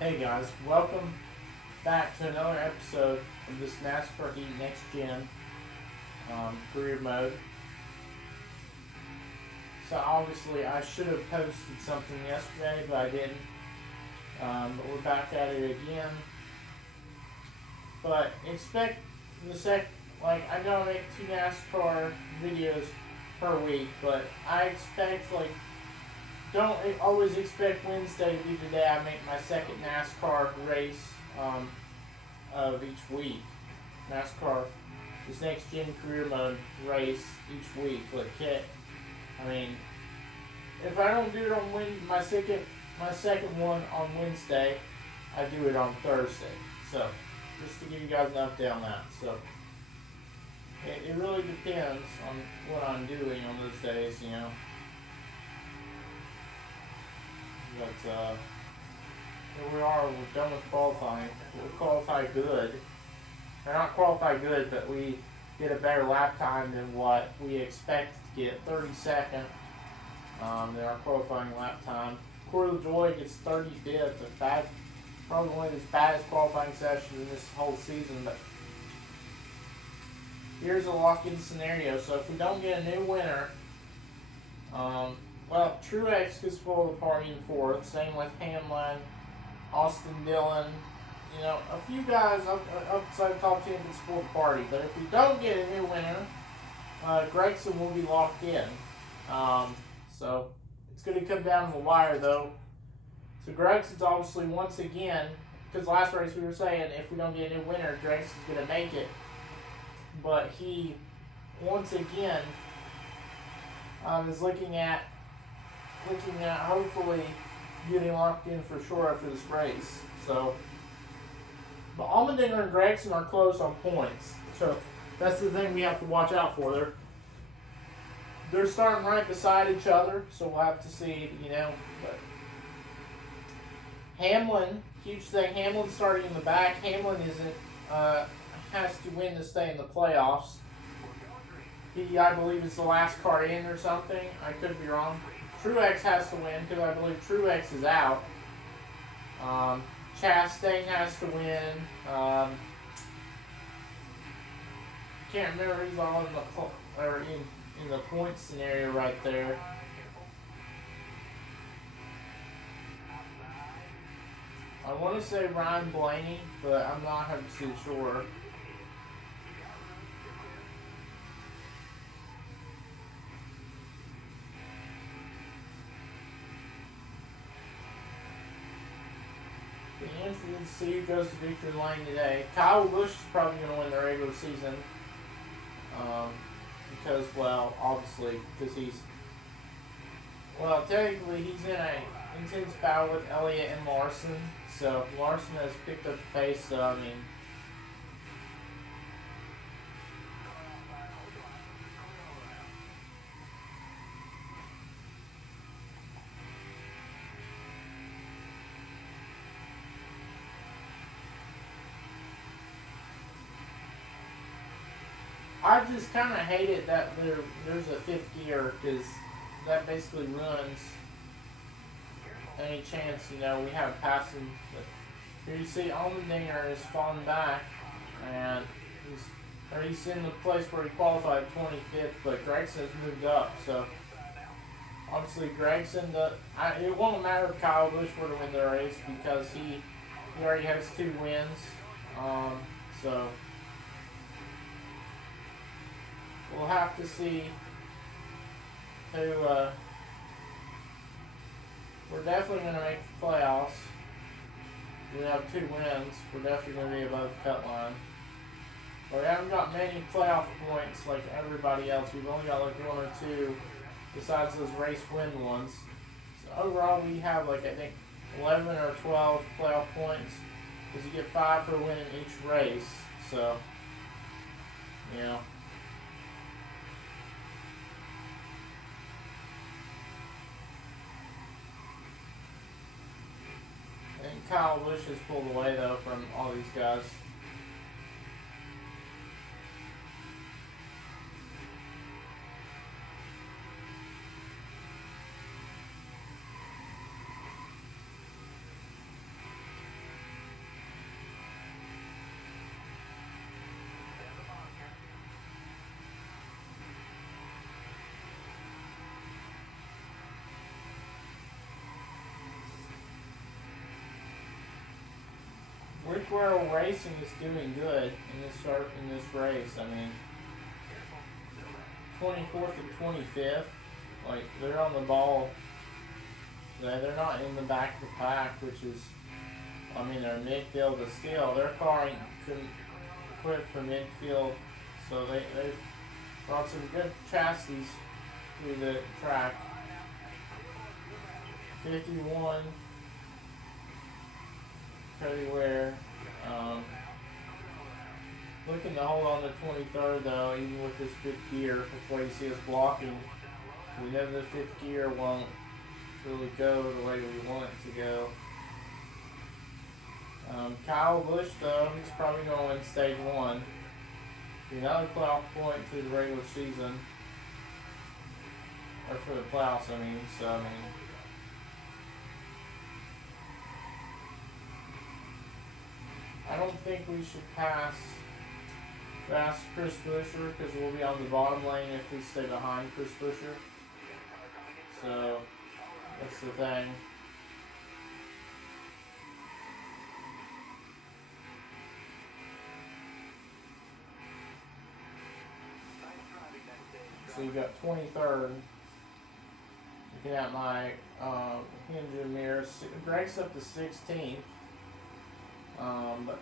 Hey guys, welcome back to another episode of this NASCAR Heat Next Gen career mode. So obviously I should have posted something yesterday, but I didn't. But we're back at it again. But expect I know I make 2 NASCAR videos per week, but I expect don't always expect Wednesday to be the day I make my second NASCAR race of each week. NASCAR, this next gen career mode race each week. I mean, if I don't do it on my second one on Wednesday, I do it on Thursday. So, just to give you guys an update on that. So, it really depends on what I'm doing on those days, you know. But here we are. We're done with qualifying. We qualified good. We're not qualified good, but we get a better lap time than what we expected to get. 32nd than our qualifying lap time. Corey LaJoy gets 35th. Probably one of his baddest qualifying sessions in this whole season. But here's a lock-in scenario. So if we don't get a new winner, Truex could spoil the party in fourth. Same with Hamlin, Austin Dillon. You know, a few guys outside the top 10 can spoil the party. But if we don't get a new winner, Gragson will be locked in. So it's going to come down to the wire, though. So Gregson's obviously once again, because last race we were saying if we don't get a new winner, Gregson's going to make it. But he once again is looking at hopefully getting locked in for sure after this race. So, but Allmendinger and Gragson are close on points. So that's the thing we have to watch out for. They're starting right beside each other, so we'll have to see, you know. But Hamlin, huge thing. Hamlin's starting in the back. Hamlin has to win to stay in the playoffs. He, I believe, is the last car in or something. I could be wrong. Truex has to win because I believe Truex is out. Chastain has to win. Can't remember who's all in the point scenario right there. I want to say Ryan Blaney, but I'm not 100% sure. Let's see who goes to victory lane today. Kyle Busch is probably going to win the regular season. Because, obviously, technically he's in a intense battle with Elliott and Larson. So Larson has picked up the pace. So I mean, I just kind of hate it that there's a fifth gear because that basically ruins any chance, you know, we have passing. But here you see Allmendinger is falling back, and he's in the place where he qualified 25th, but Gragson has moved up. So obviously Gragson, it won't matter if Kyle Busch were to win the race because he already has 2 wins. So we'll have to see who. We're definitely going to make the playoffs. We have 2 wins. We're definitely going to be above the cut line. But we haven't got many playoff points like everybody else. We've only got 1 or 2 besides those race win ones. So overall, we have I think 11 or 12 playoff points because you get 5 for winning each race. So, you know. And Kyle Busch has pulled away, though, from all these guys. Royal Racing is doing good in this race. I mean, 24th and 25th, like they're on the ball. They're not in the back of the pack, which is, I mean, they're midfield, but still their car ain't equipped for midfield, so they've brought some good chassis through the track. 51. Cody Ware. Looking to hold on to 23rd though, even with this fifth gear. That's why you see us blocking. We know the fifth gear won't really go the way we want it to go. Kyle Busch though, he's probably going to win stage 1. Another playoff point through the regular season. Or for the playoffs, I mean. So, I mean, I don't think we should pass Chris Buescher because we'll be on the bottom lane if we stay behind Chris Buescher. So that's the thing. So you got 23rd. Looking at my Hendrick mirror, Greg's up to 16th. But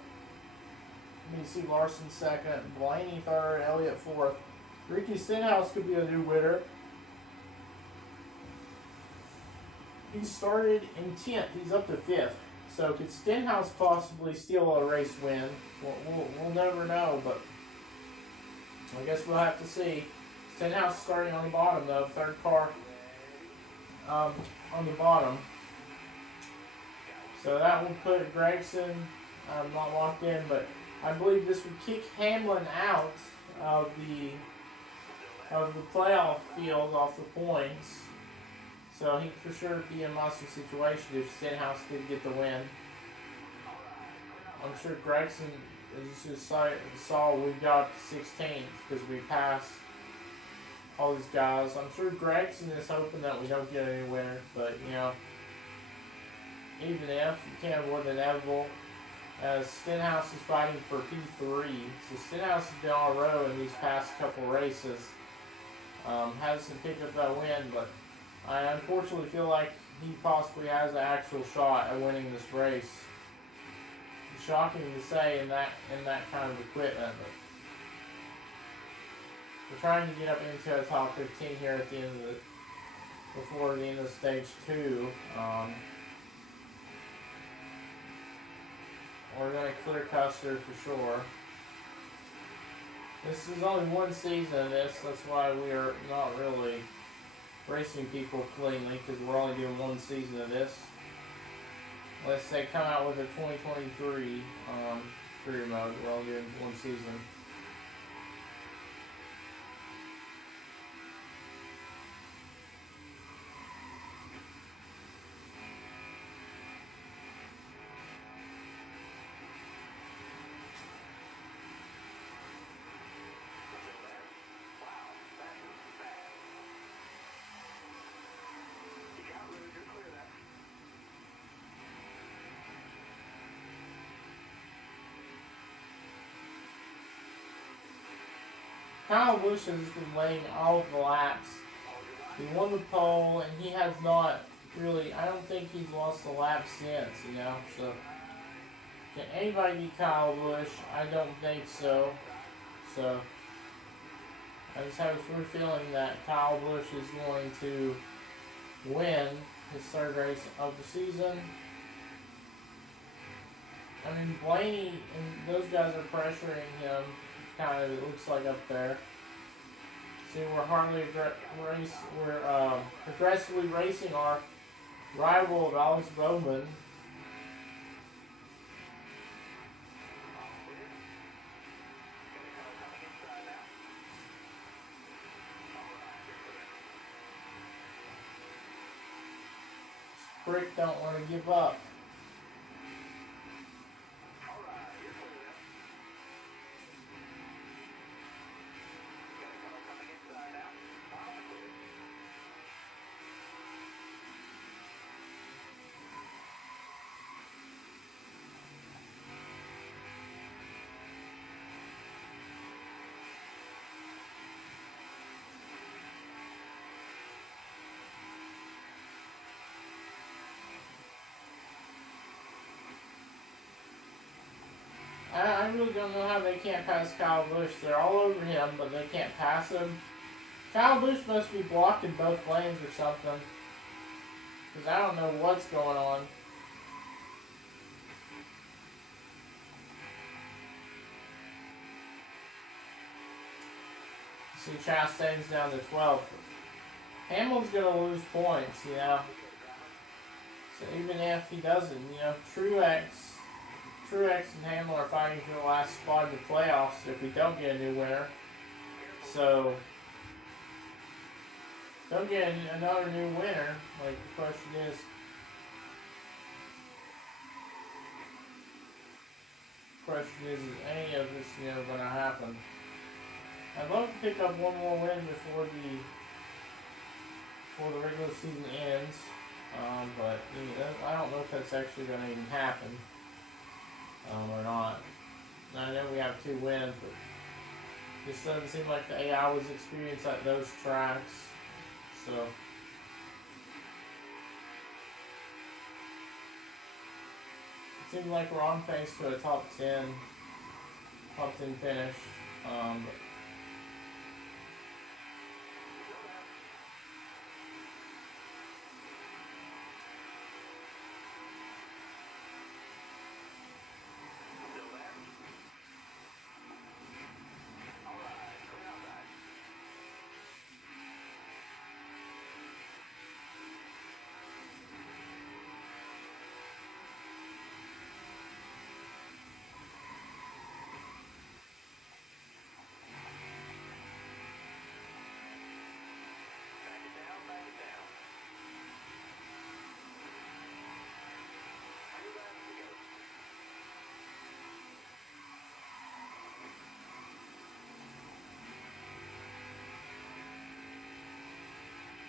you see Larson second, Blaney third, Elliott fourth. Ricky Stenhouse could be a new winner. He started in 10th. He's up to 5th. So could Stenhouse possibly steal a race win? We'll never know, but I guess we'll have to see. Stenhouse starting on the bottom though, third car on the bottom. So that will put Gregson not locked in, but I believe this would kick Hamlin out of the playoff field off the points. So he'd for sure be in a monster situation if Stenhouse did get the win. I'm sure Gregson, as you just saw we got 16th because we passed all these guys. I'm sure Gregson is hoping that we don't get any winner, but you know, even if you can't avoid the inevitable, as Stenhouse is fighting for P3, so Stenhouse has been all row in these past couple races. Hasn't picked up that win, but I unfortunately feel like he possibly has an actual shot at winning this race. It's shocking to say in that kind of equipment, but we're trying to get up into a top 15 here at the end of before the end of stage 2. We're going to clear Custer for sure. This is only one season of this, that's why we are not really racing people cleanly, because we're only doing one season of this. Unless they come out with a 2023 career mode, we're only doing one season. Kyle Busch has been laying all of the laps. He won the pole, and he has not really, I don't think he's lost a lap since, you know. So, can anybody beat Kyle Busch? I don't think so. So, I just have a weird feeling that Kyle Busch is going to win his third race of the season. I mean, Blaney and those guys are pressuring him. Kind of, it looks like up there. See, we're aggressively racing our rival of Alex Bowman. Brick don't want to give up. I really don't know how they can't pass Kyle Busch. They're all over him, but they can't pass him. Kyle Busch must be blocked in both lanes or something. Because I don't know what's going on. See, Chastain's down to 12. Hamlin's going to lose points, you know. So even if he doesn't, you know, Truex and Hamlin are fighting for the last spot in the playoffs if we don't get a new winner. So, don't get another new winner. Like, the question is, any of this, you know, going to happen? I'd love to pick up one more win before the regular season ends. But you know, I don't know if that's actually going to even happen or not. I know we have 2 wins, but this doesn't seem like the AI was experienced at those tracks. So it seems like we're on pace for a top 10 finish. But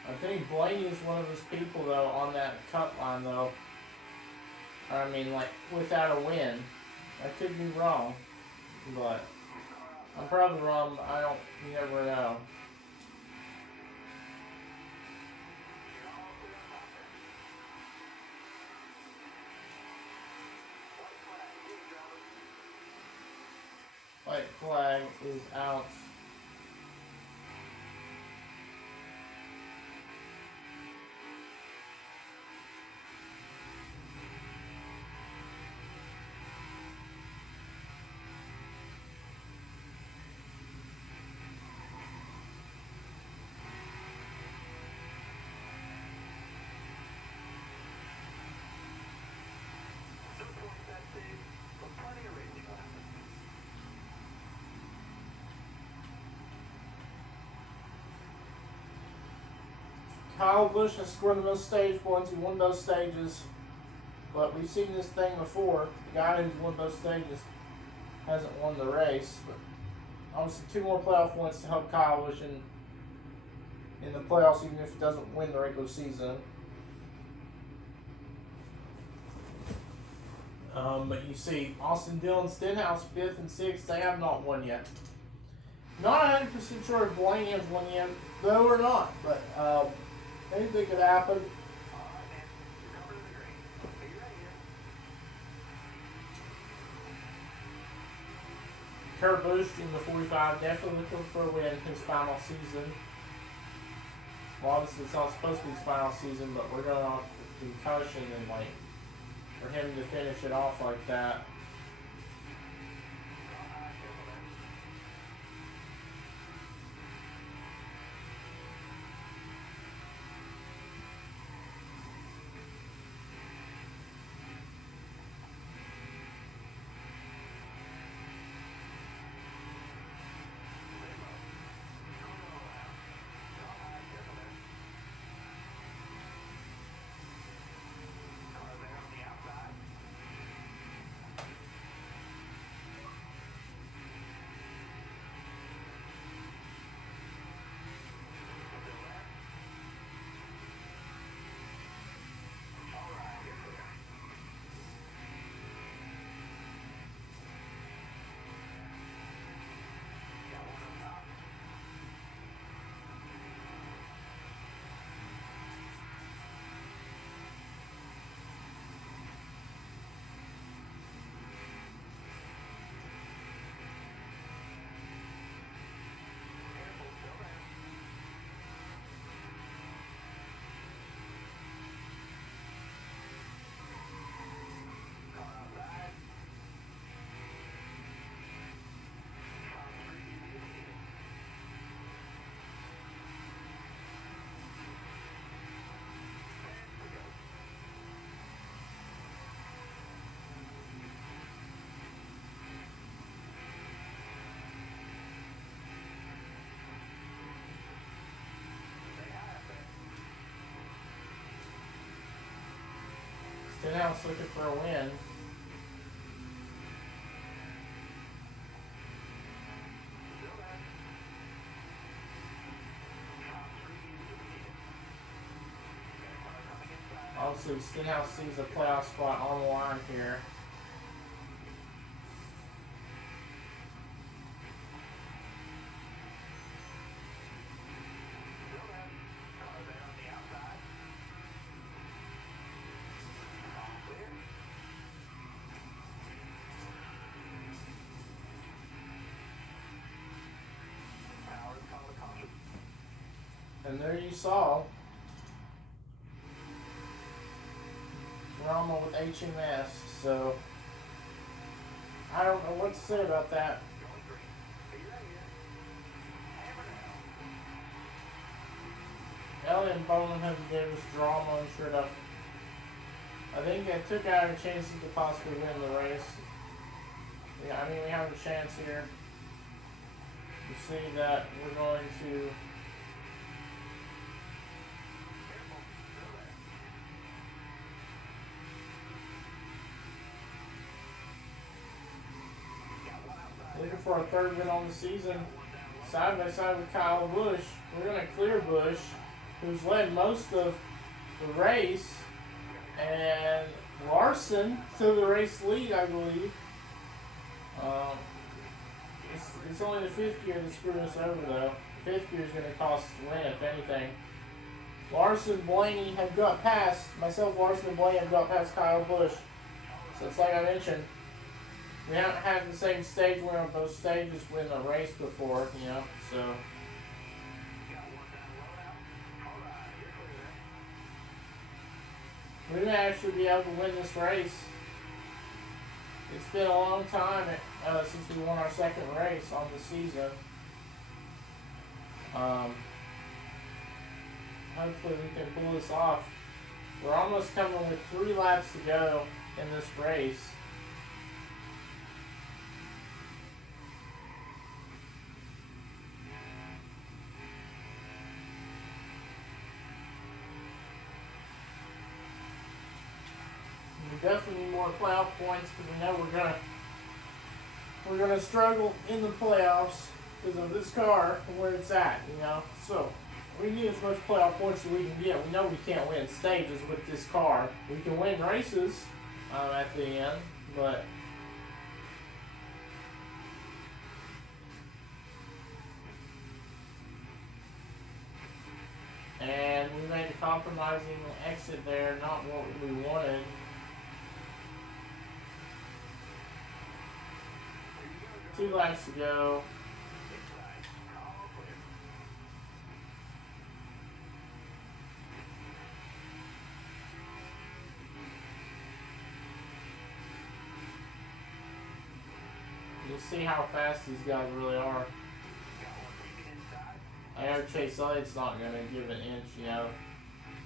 I think Blaney is one of those people, though, on that cut line, though. I mean, like, without a win. I could be wrong, but I'm probably wrong. You never know. White flag is out. Kyle Busch has scored the most stage points. He won those stages. But we've seen this thing before. The guy who's won those stages hasn't won the race. But obviously 2 more playoff points to help Kyle Busch in the playoffs, even if he doesn't win the regular season. But you see, Austin Dillon, Stenhouse, 5th and 6th, they have not won yet. Not 100% sure if Blaney has won yet, though or not, but anything could happen. Kurt Busch in the 45, definitely looking for a win in his final season. Well, obviously it's not supposed to be his final season, but we're going off with concussion and like for him to finish it off like that. Stenhouse looking for a win. Obviously, Stenhouse sees a playoff spot on the line here. And there you saw drama with HMS, so I don't know what to say about that. Elliott and Bowman gave us drama and sure enough. I think they took out our chances to possibly win the race. Yeah, I mean, we have a chance here. You see that we're going to looking for a third win on the season, side by side with Kyle Busch. We're going to clear Busch, who's led most of the race, and Larson to the race lead, I believe. It's only the fifth gear that's screwing us over, though. The fifth gear is going to cost us the win, if anything. Larson, Blaney have got past, myself, Larson, and Blaney have got past Kyle Busch. So it's like I mentioned, we haven't had the same stage win on both stages win a race before, you know, so. We may actually be able to win this race. It's been a long time since we won our second race on the season. Hopefully we can pull this off. We're almost coming with 3 laps to go in this race. We definitely need more playoff points because we know we're gonna struggle in the playoffs because of this car and where it's at, you know. So we need as much playoff points as we can get. We know we can't win stages with this car. We can win races at the end, but and we made a compromising exit there, not what we wanted. Two laps to go. You'll see how fast these guys really are. I know Chase Elliott's not going to give an inch, you know.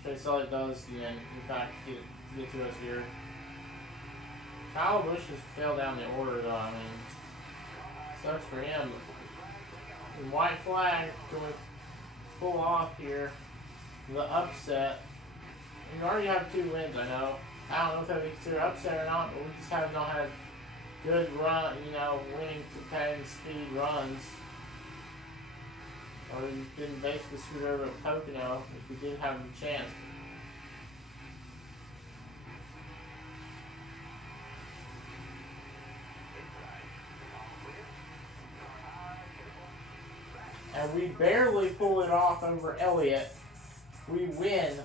Chase Elliott does, you know, in fact, get to us here. Kyle Busch has fell down the order, though. I mean, sucks for him. The white flag going to pull off here. The upset. We already have 2 wins, I know. I don't know if that would be considered upset or not, but we just have not had good run, you know, winning competitive speed runs. Or we've been basically screwed over at Pocono if we didn't have the chance. And we barely pull it off over Elliott. We win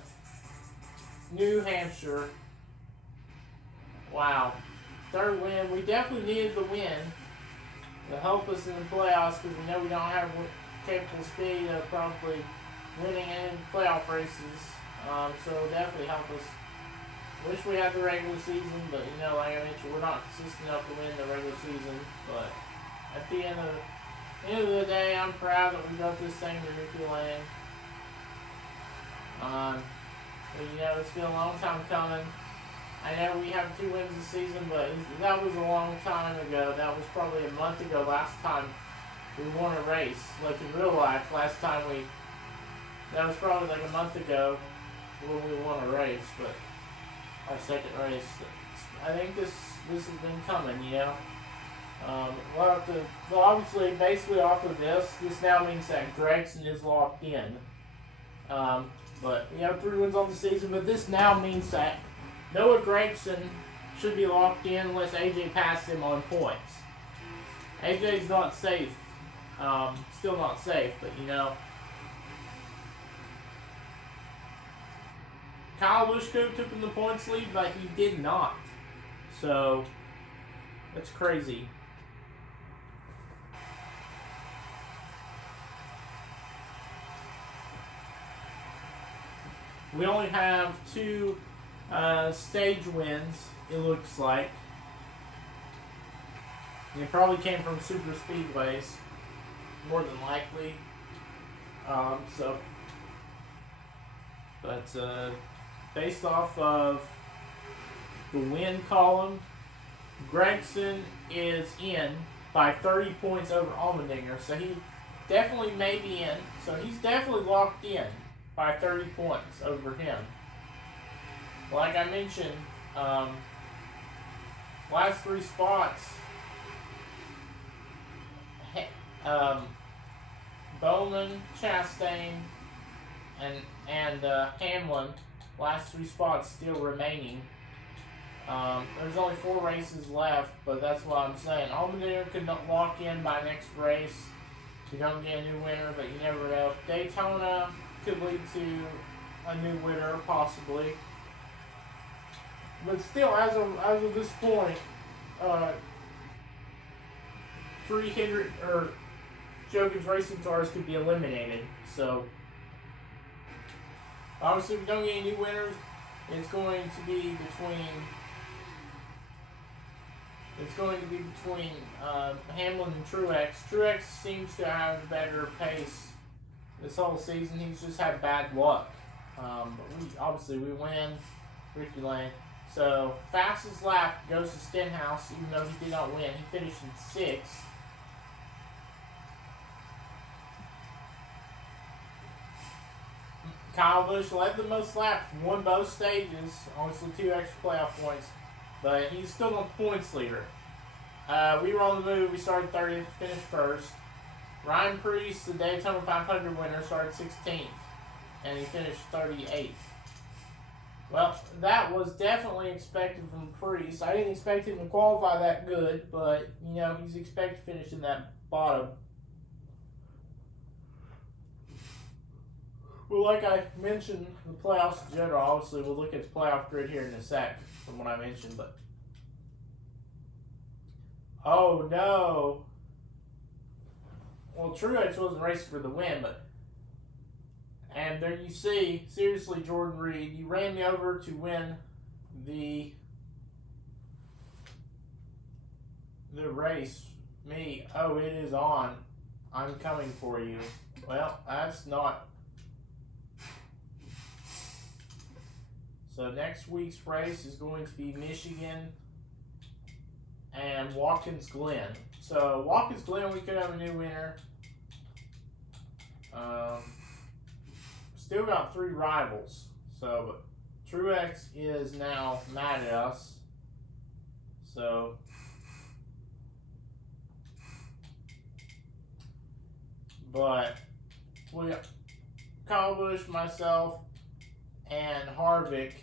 New Hampshire. Wow. 3rd win. We definitely needed the win to help us in the playoffs because we know we don't have capable speed of probably winning any playoff races. So it'll definitely help us. Wish we had the regular season, but you know, like I mentioned, we're not consistent enough to win the regular season. But at the end of the day, I'm proud that we got this thing to Ricky Lane. But you know, it's been a long time coming. I know we have 2 wins this season, but that was a long time ago. That was probably a month ago last time we won a race. Like in real life, last time that was probably like a month ago when we won a race. But our second race. I think this has been coming, you know. We'll have to, well, obviously, basically off of this now means that Gregson is locked in. But we have 3 wins on the season, but this now means that Noah Gregson should be locked in unless AJ passes him on points. AJ's not safe. Still not safe, but you know. Kyle Busch could have taken the points lead, but he did not. So, that's crazy. We only have 2 stage wins, it looks like. They probably came from super speedways, more than likely. But based off of the win column, Gregson is in by 30 points over Allmendinger, so he definitely may be in. So he's definitely locked in by 30 points over him. Like I mentioned, last 3 spots, Bowman, Chastain, and Hamlin, last 3 spots still remaining. There's only 4 races left, but that's what I'm saying. Allmendinger could not lock in by next race. You don't get a new winner, but you never know. Daytona could lead to a new winner, possibly. But still, as of this point, 3 Hendrick or Jokic racing cars could be eliminated. So obviously, if we don't get any new winners, it's going to be between Hamlin and Truex. Truex seems to have a better pace this whole season. He's just had bad luck. But we win. Ricky Lane. So fastest lap goes to Stenhouse, even though he did not win. He finished in 6th. Kyle Busch led the most laps, won both stages, obviously 2 extra playoff points, but he's still on points leader. We were on the move. We started 30th, finished 1st. Ryan Preece, the Daytona 500 winner, started 16th, and he finished 38th. Well, that was definitely expected from Preece. I didn't expect him to qualify that good, but, you know, he's expected to finish in that bottom. Well, like I mentioned, the playoffs in general, obviously we'll look at the playoff grid here in a sec from what I mentioned, but... Oh, no. Well, Truex wasn't racing for the win, but... And there you see, seriously, Jordan Reed, you ran me over to win the race. Me, oh, it is on. I'm coming for you. Well, that's not... So next week's race is going to be Michigan and Watkins Glen. So Watkins Glen, we could have a new winner. Still got 3 rivals. So Truex is now mad at us. So but we Kyle Busch, myself, and Harvick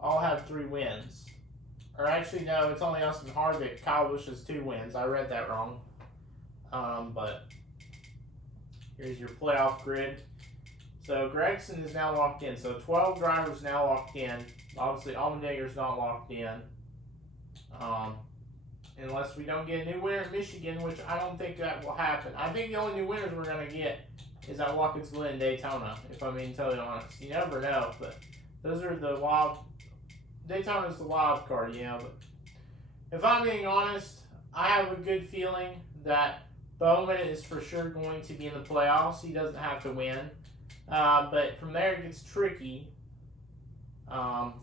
all have 3 wins. Or actually, no, it's only us and Harvick. Kyle Busch has 2 wins. I read that wrong. But here's your playoff grid. So Gregson is now locked in. So 12 drivers now locked in. Obviously, Allmendinger's not locked in. Unless we don't get a new winner at Michigan, which I don't think that will happen. I think the only new winners we're going to get is at Watkins Glen and Daytona, if I'm being totally honest. You never know, but those are the wild... Daytona's the wild card, you know. But if I'm being honest, I have a good feeling that Bowman is for sure going to be in the playoffs. He doesn't have to win. But from there it gets tricky. Ross,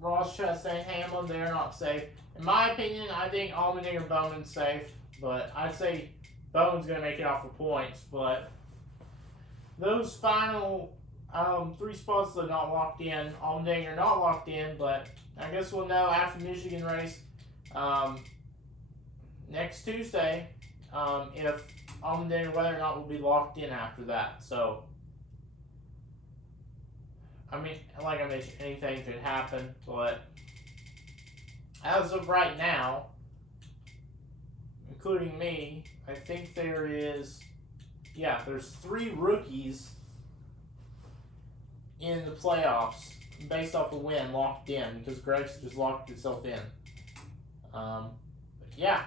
Chastain, Hamlin, they're not safe. In my opinion, I think Allmendinger Bowman's safe, but I'd say Bowman's going to make it off the points. But those final 3 spots that are not locked in. Allmendinger not locked in, but I guess we'll know after Michigan race next Tuesday if Allmendinger whether or not will be locked in after that. So, I mean, like I mentioned, anything could happen, but as of right now, including me, I think there's 3 rookies in the playoffs based off a win locked in because Greg's just locked itself in. But yeah,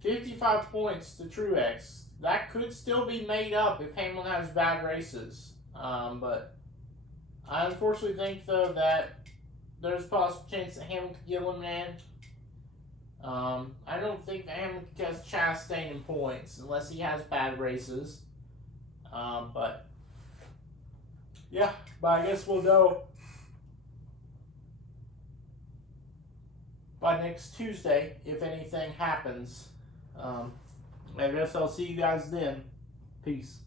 55 points to Truex. That could still be made up if Hamlin has bad races. But I unfortunately think, though, that there's a possible chance that Hamlin could get eliminated. I don't think that Hamlin could catch Chastain in points unless he has bad races. But yeah, but I guess we'll know by next Tuesday if anything happens. I guess I'll see you guys then. Peace.